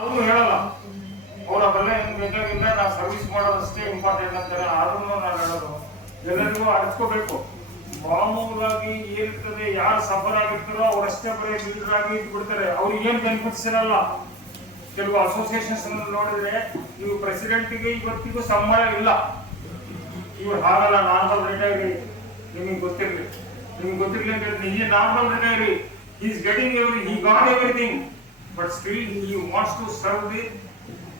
ಅವರು ಹೇಳಲ್ಲ, ಅವ್ರ ಅವೆಲ್ಲ ಏನು ಬೇಕಾಗಿಲ್ಲ, ನಾವು ಸರ್ವಿಸ್ ಮಾಡೋದಷ್ಟೇ ಇಂಪಾರ್ಟೆಂಟ್ ಅಂತಾರೆ. ಆದ್ರೂ ನಾನು ಹೇಳೋದು ಎಲ್ಲರಿಗೂ ಅರಿಸ್ಕೋಬೇಕು. ಮಾಮೂಲಾಗಿ ಏನಿರ್ತದೆ, ಯಾರು ಸಫರ್ ಆಗಿರ್ತಾರೋ ಅವರಷ್ಟೇ ಬರೀ ಲೀಡರ್ ಆಗಿ ಇಟ್ಬಿಡ್ತಾರೆ. ಅವ್ರಿಗೆ ಏನು ಬೆನಿಫಿಟ್ಸ್ ಇರಲ್ಲ. ಕೆಲವು ಅಸೋಸಿಯೇಷನ್ಸ್ ನೋಡಿದ್ರೆ ಇವು ಪ್ರೆಸಿಡೆಂಟ್ಗೆ ಇವತ್ತಿಗೂ ಸಂಬಳ ಇಲ್ಲ. ಇವ್ರು ಹಾಗಲ್ಲ, ನಾರ್ಮಲ್ ರಿಟೈರಿ. ನಿಮಗೆ ಗೊತ್ತಿರಲಿ ಅಂತ ಹೇಳ್ತೀನಿ. ಈ normal ರಿಟೈರಿ, he is getting he got everything, but still he wants to serve the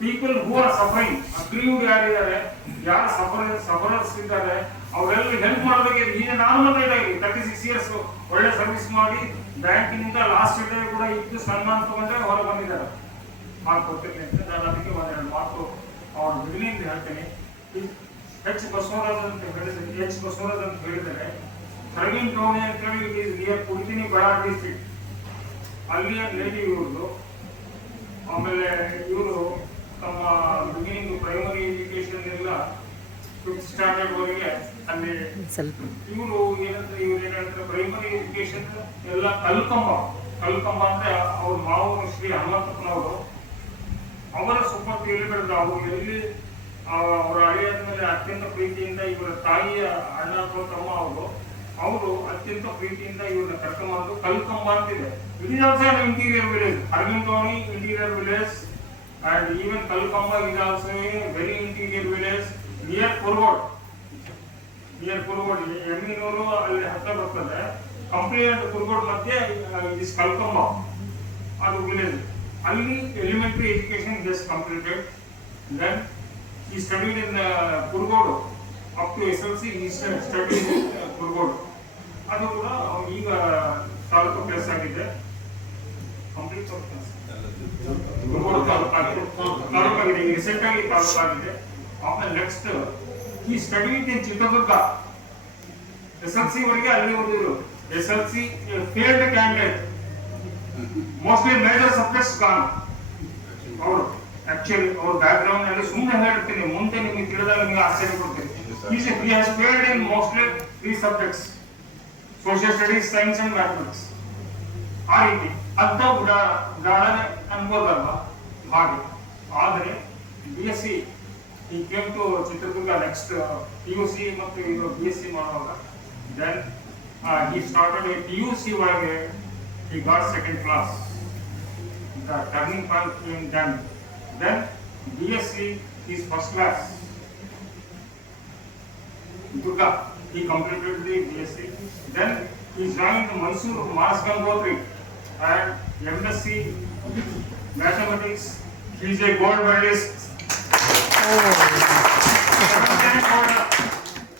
people who are suffering. Aggrieved ಯಾರಿದ್ದಾರೆ, ಯಾರು ಸಫರರ್ಸ್ ಇದ್ದಾರೆ, ಅವರೆಲ್ಲ ಹೆಲ್ಪ್ ಮಾಡೋದಕ್ಕೆ ಈಗ ನಾರ್ಮಲ್ ರಿಟೈರಿ 36 ಇಯರ್ಸ್ ಒಳ್ಳೆ ಸರ್ವಿಸ್ ಮಾಡಿ ಬ್ಯಾಂಕಿನಿಂದ ಲಾಸ್ಟ್ ರಿಟೈರ್ ಕೂಡ ಇದ್ದು ಸನ್ಮಾನ ತಗೊಂಡ್ರೆ ಹೊರ ಬಂದಿದ್ದಾರೆ. ಮಾತು ಕೊಟ್ಟಿರ್ತೀನಿ ಅಂತ ನಾನು ಅದಕ್ಕೆ ಒಂದೆರಡು ಮಾತು ಅವ್ರ ಬಿಗಿನಿಂದ ಹೇಳ್ತೇನೆ. ಎಚ್ ಬಸವರಾಜ್ ಅಂತ ಹೇಳಿದರೆ ಪ್ರವೀಣ್ ಟೋಣಿ ಅಂತ ಹೇಳಿ ಇಟ್ ಈಸ್ ನಿಯರ್ ಕುಡಿತೀನಿ ಬಳ್ಳಾರಿ ಡಿಸ್ಟ್ರಿಕ್ಟ್. ಅಲ್ಲಿಯ ಲೇಡಿ ಇವ್ರದ್ದು. ಆಮೇಲೆ ಇವರು ತಮ್ಮ ಬಿಗಿನಿಂಗ್ ಪ್ರೈಮರಿ ಎಜುಕೇಶನ್ ಎಲ್ಲ 5th ಸ್ಟ್ಯಾಂಡರ್ಡ್ ವರೆಗೆ ಅಲ್ಲಿ ಇವರು ಏನೇಳ್ತಾರೆ ಪ್ರೈಮರಿ ಎಜುಕೇಶನ್ ಎಲ್ಲ ಕಲ್ಕಂಬ ಅಂದ್ರೆ ಅವ್ರ ಮಾವರು ಶ್ರೀ ಹನುಮಂತಪ್ಪನವರು. ಅವರ ಸುಪತ್ತಿಯಲ್ಲಿ ಬೆಳೆದ ಅವರು ಎಲ್ಲಿ ಅವರ ಹಳೆಯಾದ್ಮೇಲೆ ಅತ್ಯಂತ ಪ್ರೀತಿಯಿಂದ ಇವರ ತಾಯಿಯ ಅಣ್ಣ ಅಥವಾ ತಮ್ಮ ಅವರು ಅತ್ಯಂತ ಪ್ರೀತಿಯಿಂದ ಇವ್ರನ್ನ ಕರ್ಕೊಂಡ್ಬಂದು ಕಲ್ಕಂಬ ಅಂತಿದೆ. It is also an interior village. Aravindoni interior village and even Kalkamba is also a very interior village near Kurugod. Emminur ಅಲ್ಲಿ ಹತ್ರ ಬರ್ತದೆ. ಕಂಪ್ಲಿ ಅಂಡ್ ಕುರುಗೋಡ್ ಮಧ್ಯೆ ಇಸ್ ಕಲ್ಕಂಬ, ಅದು ವಿಲೇಜ್. ಅಲ್ಲಿ elementary education just completed. Then he studied in Kurgodu up to SLC. He studied in Kurgodu. ಅದು ಕೂಡ ಈಗ taluk place ಆಗಿದೆ. ಕಂಪ್ಲೀಟ್ ತಾಲೂಕಾಗಿದೆ, ರೀಸೆಂಟ್ ಆಗಿ ತಾಲೂಕಾಗಿದೆ. ಆಮೇಲೆ ನೆಕ್ಸ್ಟ್ ಈ ಸ್ಟಡಿಡ್ ಇನ್ ಚಿತ್ರದುರ್ಗ. SLC ವರೆಗೆ ಅಲ್ಲಿ ಓದಿದ್ರು. SLC failed candidate, mostly major subjects gone. ಅವರು ಆಕ್ಚುಲಿ ಅವ್ರ ಬ್ಯಾಕ್ ಗ್ರೌಂಡ್ ನಲ್ಲಿ ಸುಮ್ಮನೆ ಹೇಳ್ತೀನಿ, ಮುಂದೆ ನಿಮಗೆ ತಿಳಿದಾಗ ನಿಮಗೆ ಆಶ್ಚರ್ಯ ಕೊಡ್ತೀನಿ. He has failed in mostly 3 subjects: social studies, science and mathematics. ಆ ರೀತಿ ಅಂತ ಉದಾಹರಣೆ ಅನ್ಬೋದಲ್ವಾ ಹಾಗೆ. ಆದರೆ BSc he came to Chitradurga next PUC ಮತ್ತು ಇದು BSc ಮಾಡುವಾಗ then he started a PUC ಒಳಗೆ he got second class. The turning point came then BSc is first class. Durga, he completed the BSc. Then he joined Mysore Mass Gangotri and MSc Mathematics. He is a gold medalist.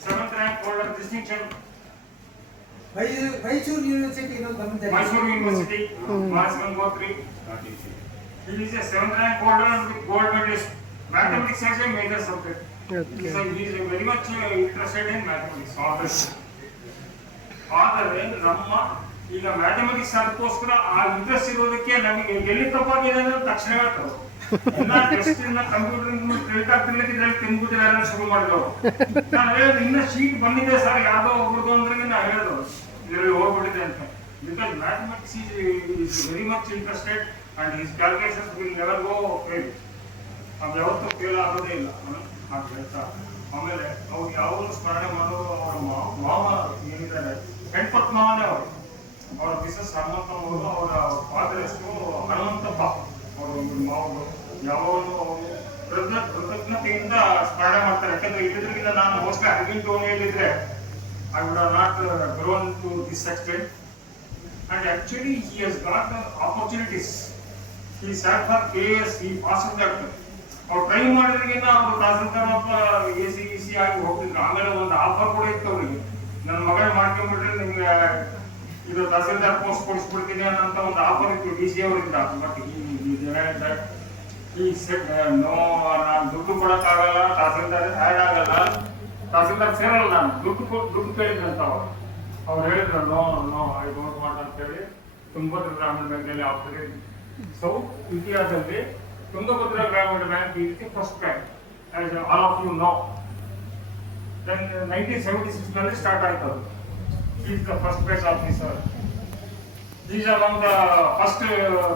Seventh rank holder distinction. Mysore University, Mass Gangotri. He is a 7th rank holder with gold medalist. Mathematics is a major subject. Okay. So he is very much interested in mathematics. ಆದರೆ ನಮ್ಮ ಈಗ mathematics ಅದಕ್ಕೋಸ್ಕರ ಆ interest ಇರೋದಕ್ಕೆ ನಮಗೆ ಎಲ್ಲಿ ತಪ್ಪಾಗಿದೆ ಅನ್ನೋ ತಕ್ಷಣ ಹೇಳ್ತಾರೆ. ಎಲ್ಲ ಟೆಸ್ಟ್ ಕಂಪ್ಯೂಟರ್ ಕ್ರೆಡಿಟ್ ಆಗ್ತಿರ್ಲಿಕ್ಕೆ ಇದ್ರಲ್ಲಿ ತಿನ್ಬಿಟ್ಟಿದ್ದಾರೆ ಶುರು ಮಾಡಿದವರು. ನಾನು ಹೇಳಿದ್ರು ಇನ್ನ ಶೀಟ್ ಬಂದಿದೆ ಸರ್ ಯಾವ್ದೋ ಒಬ್ರದ್ದು ಅಂದ್ರೆ ನಾ ಹೇಳಿದ್ರು ಇದರಲ್ಲಿ ಹೋಗ್ಬಿಟ್ಟಿದೆ ಅಂತ. Because mathematics is very much interested and his calculations will never go fail. ಅದು ಯಾವತ್ತೂ ಫೇಲ್ ಆಗೋದೇ ಇಲ್ಲ ಹಾಗೆ ಹೇಳ್ತಾ. ಆಮೇಲೆ ಅವ್ರು ಯಾವಾಗ ಸ್ಮರಣೆ ಮಾಡೋದು ಅವರ ಮಾವ ಏನಿದ್ದಾರೆ ಹೆಣ್ಪಟ್ ಮಾವನೇ ಅವರು. ಅವರ ಮಿಸಸ್ ಹನುಮಂತನವರು, ಅವರ ಫಾದರ್ ಹೆಸರು ಹನುಮಂತಪ್ಪ. ಅವರು ಮಾವರು ಯಾವಾಗಲೂ ಅವರು ಕೃತಜ್ಞತೆಯಿಂದ ಸ್ಮರಣೆ ಮಾಡ್ತಾರೆ. ಯಾಕಂದ್ರೆ ಇಲ್ಲಿದ್ರಿಂದ ನಾನು ಮೋಸ್ಟ್ಲಿ ಅರವಿಂದ್ ಟೋಣಿಯಲ್ಲಿದ್ರೆ I would have not grown to this extent. And actually he has got the opportunities. He sat for KS, he passed that. ಅವ್ರು ಟ್ರೈ ಮಾಡಿದ್ರಿಗಿನ್ನ ಅವರು ತಹಸೀಲ್ದಾರ್ AC ಆಗಿ ಹೋಗ್ತಿದ್ರು. ಆಮೇಲೆ ಒಂದು ಆಫರ್ ಕೂಡ ಇತ್ತು ಅವರಿಗೆ, ನನ್ನ ಮಗಳ ಮಾಡ್ಕೊಂಡ್ಬಿಟ್ರೆ ನಿಮ್ಗೆ ಇದು ತಹಸೀಲ್ದಾರ್ ಪೋಸ್ಟ್ ಕೊಡಿಸ್ಬಿಡ್ತೀನಿ ಅನ್ನೋ ಒಂದು ಆಫರ್ ಇತ್ತು DC ಅವರಿಂದ. ಬಟ್ ಈ ಸೆಟ್ ನೋ, ನಾನು ದುಡ್ಡು ಕೊಡಕ್ಕಾಗಲ್ಲ, ತಹಸೀಲ್ದಾರ್ ಆ್ಯಡ್ ಆಗಲ್ಲ, ತಹಸೀಲ್ದಾರ್ ಸೇರಲ್ಲ, ನಾನು ದುಡ್ಡು ಕೇಳಿದ್ರಂತ ಅವ್ರು ಹೇಳಿದ್ರು ನೋ ಐ ಡೋಂಟ್ ವಾಂಟ್ ಅಂತ ಹೇಳಿ ತುಂಗಭದ್ರಾ ಗ್ರಾಮೀಣ ಬ್ಯಾಂಕಲ್ಲಿ ಆಗ್ತದೆ. ಸೊ ಇತಿಹಾಸದಲ್ಲಿ ತುಂಗಭದ್ರಾ ಗ್ರಾಮೀಣ ಬ್ಯಾಂಕ್ ಈ ರೀತಿ first bank, as all of you know. Then 1976 ನಲ್ಲಿ ಸ್ಟಾರ್ಟ್ ಆಯ್ತು ಅದು. Is the first base officer. Is among the first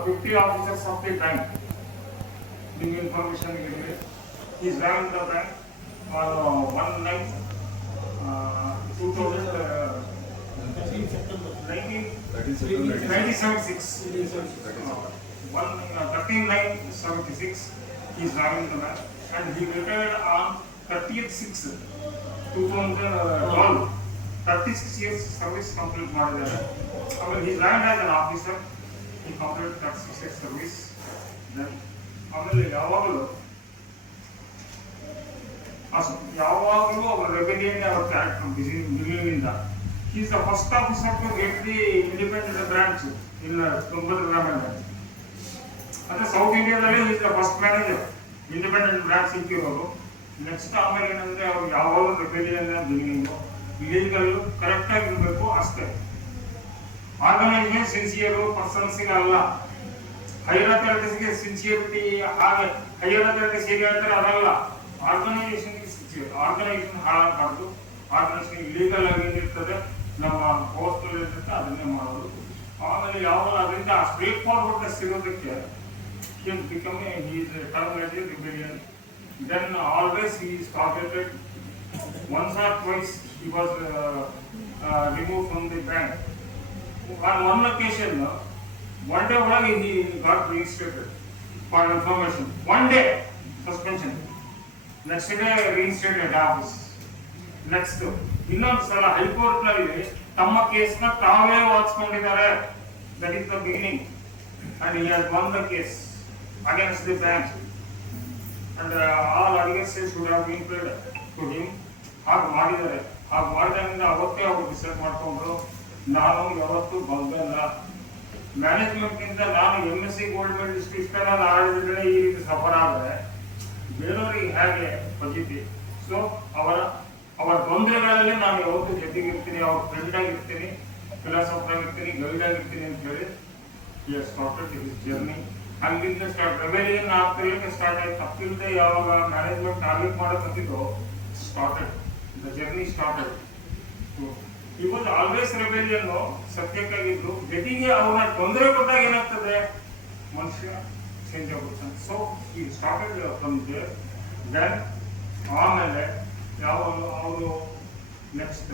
50 officers of the bank. ನಿಮ್ಗೆ ಇನ್ಫಾರ್ಮೇಶನ್ ಇರಲಿ. Is rank the bank on 13/9/76 he is having the match, and he retired on 30/6/2012. 36 years service complete ಮಾಡಿದ್ದಾರೆ. ಆಮೇಲೆ he joined as an officer. He completed 36 years service. Then ಆಮೇಲೆ ಯಾವಾಗಲೂ ಅವರ rebellion ಅವರ character ಬಿಗಿನಿಂದ. He is the first officer to get the independent branch in Tungabhadra Gramin bank. ಅಂದ್ರೆ south ಇಂಡಿಯಾದಲ್ಲಿ is the first manager independent branch ಸಿಕ್ಕಿರೋರು. Next ಆಮೇಲೆ ಏನಂದ್ರೆ ಅವ್ರು ಯಾವಾಗಲೂ ರೆಬೆಲಿಯನ್ ಬಿಗಿನಿಂಗು, ಇಲೀಗಲ್ ಕರೆಕ್ಟ್ ಆಗಿರ್ಬೇಕು ಅಷ್ಟೇ. ಆರ್ಗನೈಸೇಷನ್ ಸಿನ್ಸಿಯರು ಪರ್ಸನ್ಸ್ಗೆ ಅಲ್ಲ, ಹೈಯರ್ ಅಥಾರಿಟೀಸ್ಗೆ ಸಿನ್ಸಿಯರಿಟಿ. ಹಾಗೆ ಹೈಯರ್ ಅಥಾರಿಟೀಸ್ ಹೇಗೆ ಹೇಳ್ತಾರೆ ಅದಲ್ಲ, ಆರ್ಗನೈಸೇಷನ್ಗೆ ಸಿನ್ಸಿಯರ್. ಆರ್ಗನೈಸೇಷನ್ ಹಾಳಾಗಬಾರ್ದು, ಆರ್ಗನೈಸೇಷನ್ ಇಲೀಗಲ್ ಆಗಿ ಏನಿರ್ತದೆ ನಮ್ಮ ಪೋಸ್ಟಲ್ಲಿ ಇರುತ್ತೆ ಅದನ್ನೇ ಮಾಡೋದು. ಆಮೇಲೆ ಯಾವಾಗ ಅದರಿಂದ ಸ್ಟ್ರೇಟ್ ಫಾರ್ವರ್ಡ್ನೆಸ್ ಇರೋದಕ್ಕೆ he become he is terminated rebellion. Then always he is targeted. Once or twice he was removed from the bank. On one occasion, one day he got reinstated for information. One day suspension. Next day reinstated office. Next ಇನ್ನೊಂದು ಸಲ high court ನಲ್ಲಿ ತಮ್ಮ ಕೇಸ್ನ ತಾವೇ ವಾದಿಸ್ಕೊಂಡಿದ್ದಾರೆ. That is the beginning, and he has won the case against the bank, and all allegations should have been paid to him. ಹಾಗೆ ಮಾಡಿದ್ದಾರೆ. ಹಾಗೆ ಮಾಡಿದಾಗಿಂದ ಅವತ್ತೇ ಅವರು ಡಿಸೈಡ್ ಮಾಡ್ಕೊಂಡ್ರು, ನಾನು ಯಾವತ್ತೂ ಬಗ್ಗಲ್ಲ. ಮ್ಯಾನೇಜ್ಮೆಂಟ್ ಇಂದ ನಾನು MSc ಗೋಲ್ಡ್ ಮೆಡಲಿಸ್ಟ್ ಇಷ್ಟೆಲ್ಲ ಆಡಳಿತಗಳೇ ಈ ರೀತಿ ಸಫರ್ ಆದರೆ ಬೇರೆಯವರಿಗೆ ಹೇಗೆ ಪದ್ಧತಿ. ಸೊ ಅವರ ತೊಂದರೆಗಳಲ್ಲಿ ನಾನು ಯಾವತ್ತೂ ಜೊತೆಗಿರ್ತೀನಿ, ಅವ್ರ ಫ್ರೆಂಡ್ ಆಗಿರ್ತೀನಿ, ಫಿಲಾಸಫರ್ ಆಗಿರ್ತೀನಿ, ಗೈಡ್ ಆಗಿರ್ತೀನಿ ಅಂತ ಹೇಳಿ he has started his journey. ಅಲ್ಲಿಂದ ಸ್ಟಾರ್ಟ್ ರೆಬೆಲಿಯನ್ ಆಗ್ತಿರ್ಲಿಕ್ಕೆ ಸ್ಟಾರ್ಟ್ ಆಯ್ತು. ತಪ್ಪಿಲ್ಲದೆ ಯಾವಾಗ ಮ್ಯಾನೇಜ್ಮೆಂಟ್ ಟಾರ್ಗೆಟ್ ಮಾಡೋಕತ್ತಿದ್ದು started the journey started. he was always rebellion, ಸತ್ಯಕ್ಕಾಗಿದ್ರು. ಜೊತೆಗೆ ಅವ್ರನ್ನ ತೊಂದರೆ ಕೊಟ್ಟಾಗ ಏನಾಗ್ತದೆ, ಮನುಷ್ಯ ಚೇಂಜ್ ಆಗುತ್ತೆ. ಸೊ ಈ ಸ್ಟಾರ್ಟೆಡ್ ಫ್ರಮ್ ದೇರ್. ದೆನ್ ಆಮೇಲೆ ಯಾವಾಗ ಅವರು ನೆಕ್ಸ್ಟ್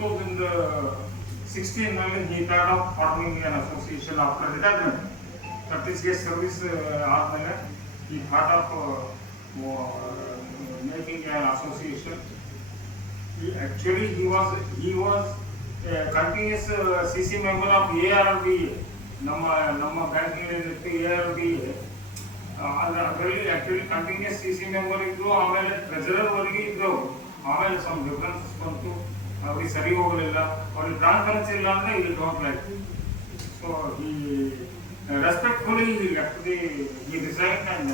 2016 ನಲ್ಲಿ he thought of forming an association after retirement. 30 years service ಆದ್ಮೇಲೆ he thought of making an association. He was a continuous CC member of ARBA. ನಮ್ಮ banking ARBA ಅದರಲ್ಲಿ actually continuous CC member ಇದ್ರು. ಆಮೇಲೆ treasurer ವರೆಗೆ ಇದ್ರು. ಆಮೇಲೆ some differences ಬಂತು, ಅವ್ರಿಗೆ ಸರಿ ಹೋಗಲಿಲ್ಲ. ಅವ್ರಿಗೆ ಟ್ರಾನ್ಸ್ಪರೆನ್ಸಿ ಇಲ್ಲ ಅಂದ್ರೆ ಈ ಡೋಂಟ್ ಲೈಕ್. ಸೊ ಈ respectfully he left he resigned and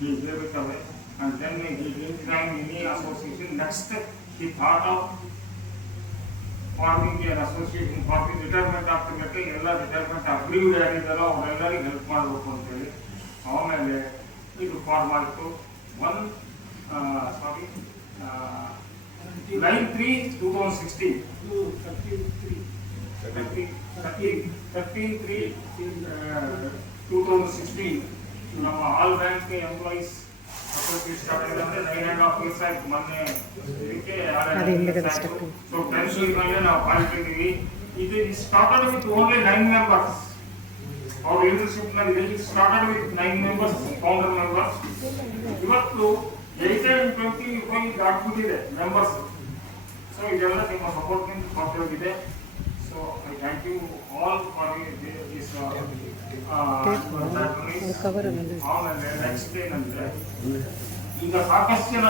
he gave it away, and then he didn't join any association. Next he thought of forming an association for the retirement ಆಗ್ತಿರುತ್ತೆ. ಎಲ್ಲ retirement aggrieved ಯಾರಿದ್ದಾರೋ ಅವರೆಲ್ಲರಿಗೆ help ಮಾಡಬೇಕು ಅಂತೇಳಿ ಆಮೇಲೆ ಇದು form ಆಯಿತು. 9/3/2016 13/3/2016 ನಮ್ಮ all bank employees associate start ಆಗಿದೆ. 9.5 years ಆಯ್ತು. ಮೊನ್ನೆ ಇದಕ್ಕೆ ಸೊ 10 years ನಾವು ಪಾಲ್ಗೊಂಡಿದ್ದೀವಿ. ಇದು started with only 9 members. our leadership ನಲ್ಲಿ started with 9 members, founder members. ಇವತ್ತು 825 ದಾಟ್ಬಿಟ್ಟಿದೆ ಮೆಂಬರ್ಸ್. ಸೊ ಇದೆಲ್ಲ ನಿಮ್ಮ ಸಪೋರ್ಟ್ ನಿಂದ ಸಾಧ್ಯವಾಗಿದೆ. So I thank you all for this. ಆಮೇಲೆ ನೆಕ್ಸ್ಟ್ ಏನಂದ್ರೆ ಈಗ ಸಾಕಷ್ಟು ಜನ